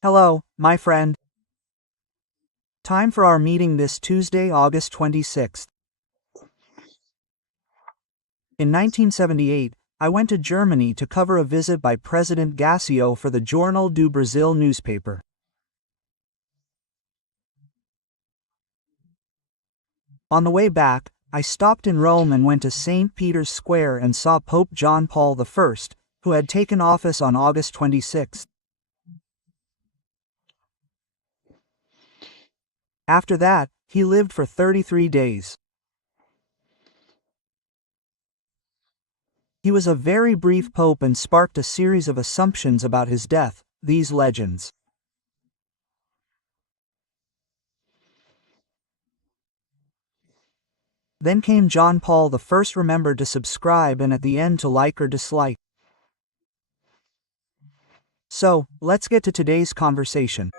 Hello, my friend. Time for our meeting this Tuesday, August 26th. In 1978, I went to Germany to cover a visit by President Garcia for the Jornal do Brasil newspaper. On the way back, I stopped in Rome and went to St. Peter's Square and saw Pope John Paul I, who had taken office on August 26th. After that, he lived for 33 days. He was a very brief pope and sparked a series of assumptions about his death, these legends. Then came John Paul I. Remember to subscribe and at the end to like or dislike. So, let's get to today's conversation.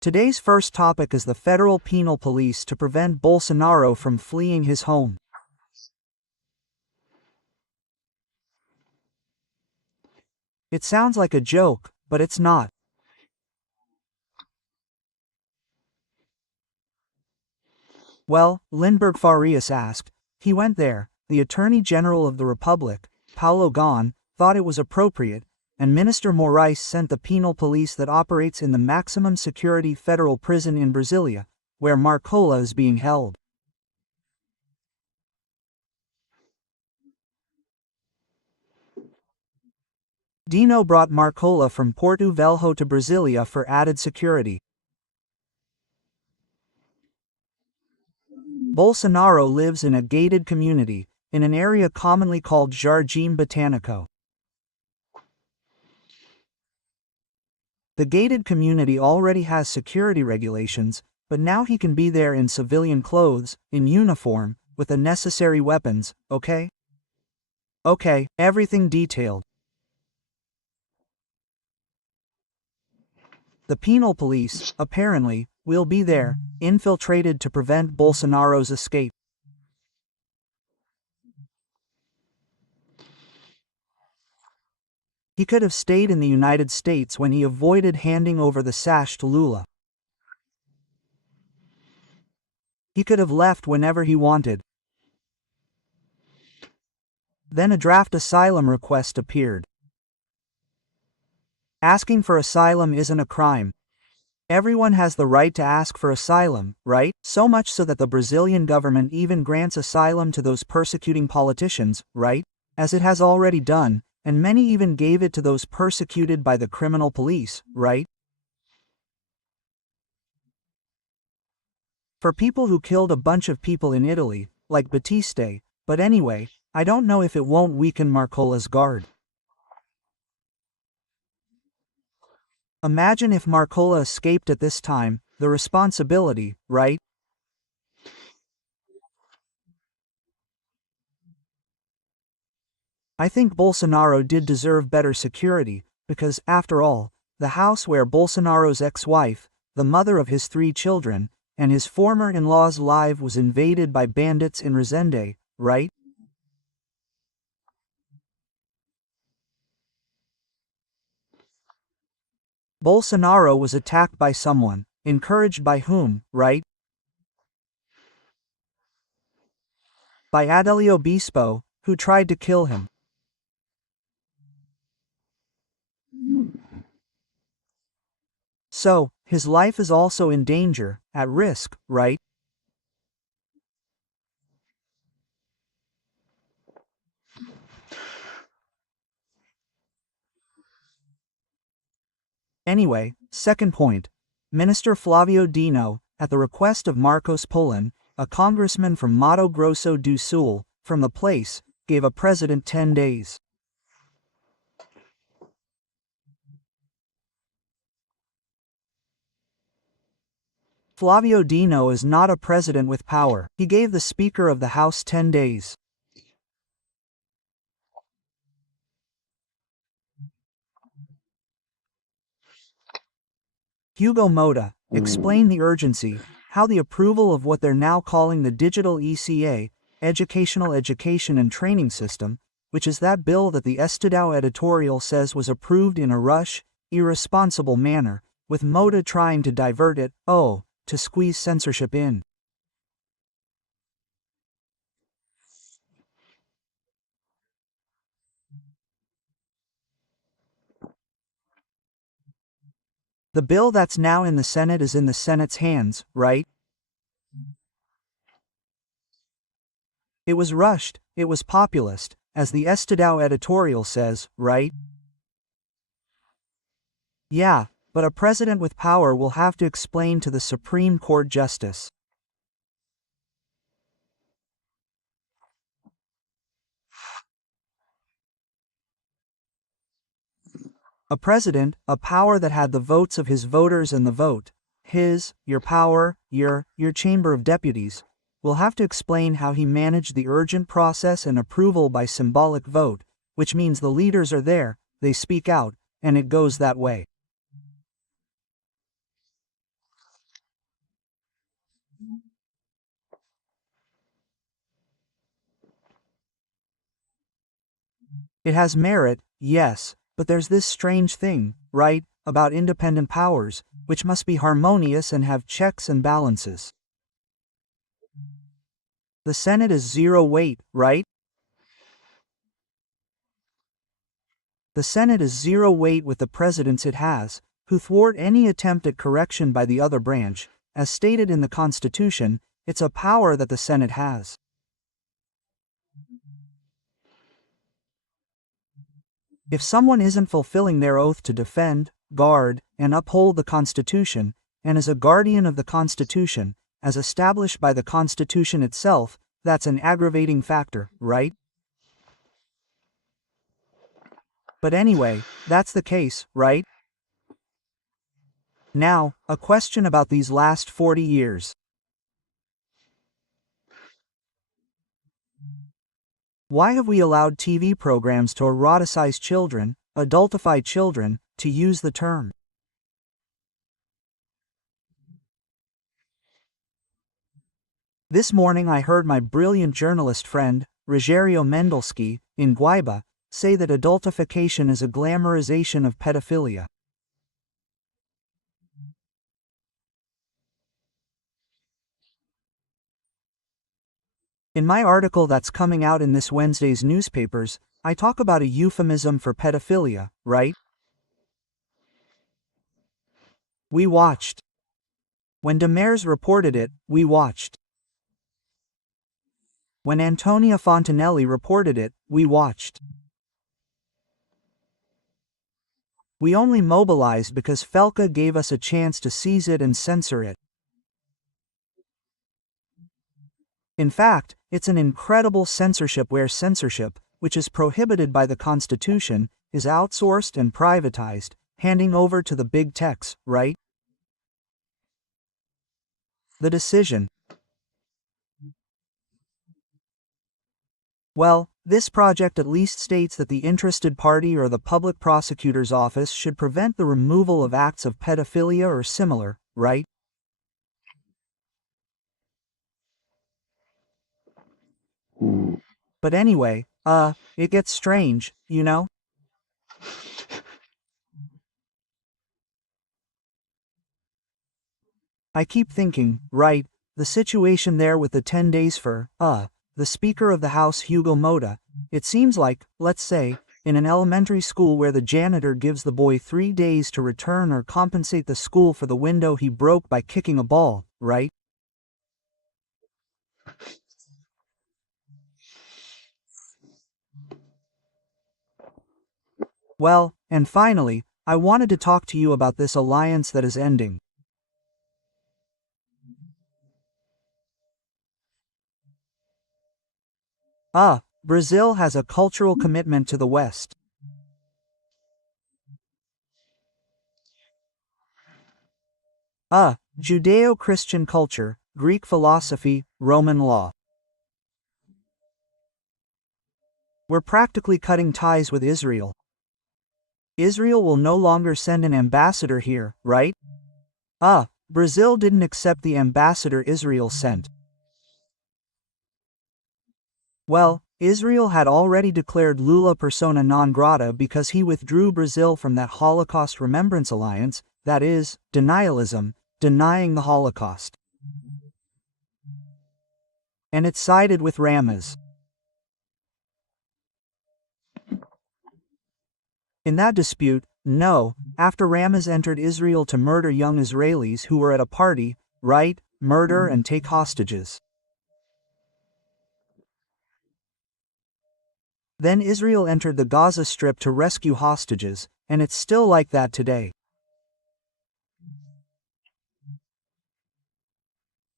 Today's first topic is the federal penal police to prevent Bolsonaro from fleeing his home. It sounds like a joke, but it's not. Well, Lindbergh Farias asked. He went there. The Attorney General of the Republic, Paulo Gon, thought it was appropriate, and Minister Moraes sent the penal police that operates in the maximum security federal prison in Brasilia, where Marcola is being held. Dino brought Marcola from Porto Velho to Brasilia for added security. Bolsonaro lives in a gated community, in an area commonly called Jardim Botânico. The gated community already has security regulations, but now he can be there in civilian clothes, in uniform, with the necessary weapons, okay? Okay, everything detailed. The penal police, apparently, will be there, infiltrated to prevent Bolsonaro's escape. He could have stayed in the United States when he avoided handing over the sash to Lula. He could have left whenever he wanted. Then a draft asylum request appeared. Asking for asylum isn't a crime. Everyone has the right to ask for asylum, right? So much so that the Brazilian government even grants asylum to those persecuting politicians, right? As it has already done, and many even gave it to those persecuted by the criminal police, right? For people who killed a bunch of people in Italy, like Battisti, but anyway, I don't know if it won't weaken Marcola's guard. Imagine if Marcola escaped at this time, the responsibility, right? I think Bolsonaro did deserve better security, because, after all, the house where Bolsonaro's ex-wife, the mother of his 3 children, and his former in-law's life was invaded by bandits in Resende, right? Bolsonaro was attacked by someone, encouraged by whom, right? By Adelio Bispo, who tried to kill him. So, his life is also in danger, at risk, right? Anyway, second point. Minister Flavio Dino, at the request of Marcos Polan, a congressman from Mato Grosso do Sul, from the place, gave a president 10 days. Flavio Dino is not a president with power. He gave the Speaker of the House 10 days. Hugo Moda, explain the urgency, how the approval of what they're now calling the digital ECA, educational education and training system, which is that bill that the Estadão editorial says was approved in a rush, irresponsible manner, with Moda trying to divert it, to squeeze censorship in. The bill that's now in the Senate is in the Senate's hands, right? It was rushed, it was populist, as the Estadão editorial says, right? Yeah, but a president with power will have to explain to the Supreme Court justice. A president, a power that had the votes of his voters and the vote, your power, your Chamber of Deputies, will have to explain how he managed the urgent process and approval by symbolic vote, which means the leaders are there, they speak out, and it goes that way. It has merit, yes, but there's this strange thing, right, about independent powers, which must be harmonious and have checks and balances. The Senate is zero weight, right? The Senate is zero weight with the presidents it has, who thwart any attempt at correction by the other branch. As stated in the Constitution, it's a power that the Senate has. If someone isn't fulfilling their oath to defend, guard, and uphold the Constitution, and is a guardian of the Constitution, as established by the Constitution itself, that's an aggravating factor, right? But anyway, that's the case, right? Now, a question about these last 40 years. Why have we allowed TV programs to eroticize children, adultify children, to use the term? This morning I heard my brilliant journalist friend, Rogerio Mendelski, in Guaiba, say that adultification is a glamorization of pedophilia. In my article that's coming out in this Wednesday's newspapers, I talk about a euphemism for pedophilia, right? We watched. When Demers reported it, we watched. When Antonia Fontanelli reported it, we watched. We only mobilized because Felka gave us a chance to seize it and censor it. In fact, it's an incredible censorship where censorship, which is prohibited by the Constitution, is outsourced and privatized, handing over to the big techs, right? The decision. Well, this project at least states that the interested party or the public prosecutor's office should prevent the removal of acts of pedophilia or similar, right? But anyway, it gets strange, you know? I keep thinking, right, the situation there with the 10 days for, the Speaker of the House Hugo Moda, it seems like, let's say, in an elementary school where the janitor gives the boy 3 days to return or compensate the school for the window he broke by kicking a ball, right? Well, and finally, I wanted to talk to you about this alliance that is ending. Brazil has a cultural commitment to the West. Judeo-Christian culture, Greek philosophy, Roman law. We're practically cutting ties with Israel. Israel will no longer send an ambassador here, right? Brazil didn't accept the ambassador Israel sent. Well, Israel had already declared Lula persona non grata because he withdrew Brazil from that Holocaust Remembrance Alliance, that is, denialism, denying the Holocaust. And it sided with Ramos. In that dispute, no, after Ramos entered Israel to murder young Israelis who were at a party, right, murder and take hostages. Then Israel entered the Gaza Strip to rescue hostages, and it's still like that today.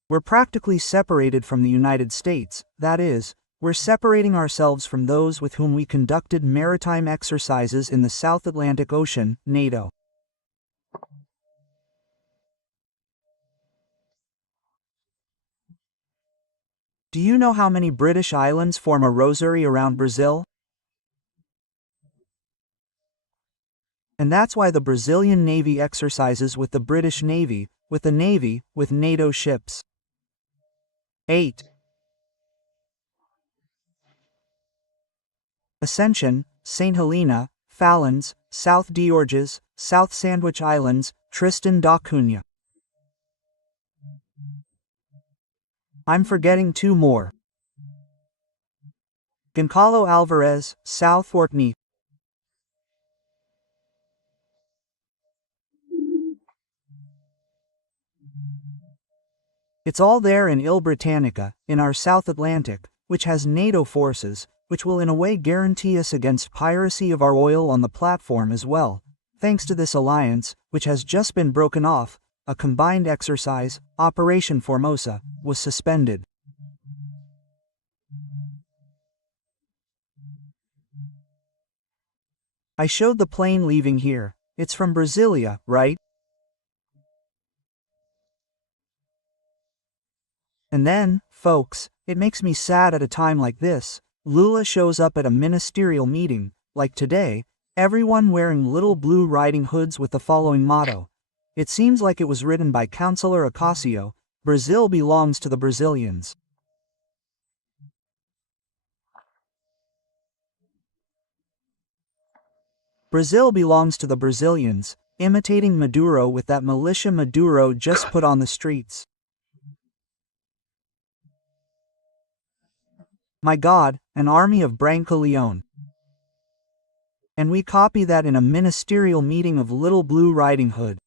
We're practically separated from the United States, that is, we're separating ourselves from those with whom we conducted maritime exercises in the South Atlantic Ocean, NATO. Do you know how many British islands form a rosary around Brazil? And that's why the Brazilian Navy exercises with the British Navy, with NATO ships. 8. Ascension, St. Helena, Fallons, South Georges, South Sandwich Islands, Tristan da Cunha. I'm forgetting 2 more. Goncalo Alvarez, South Orkney. It's all there in Ile Britannica, in our South Atlantic, which has NATO forces, which will in a way guarantee us against piracy of our oil on the platform as well. Thanks to this alliance, which has just been broken off, a combined exercise, Operation Formosa, was suspended. I showed the plane leaving here. It's from Brasilia, right? And then, folks, it makes me sad at a time like this. Lula shows up at a ministerial meeting, like today, everyone wearing little blue riding hoods with the following motto. It seems like it was written by Councilor Ocasio, Brazil belongs to the Brazilians. Brazil belongs to the Brazilians, imitating Maduro with that militia Maduro just put on the streets. My God, an army of Branco Leone. And we copy that in a ministerial meeting of Little Blue Riding Hood.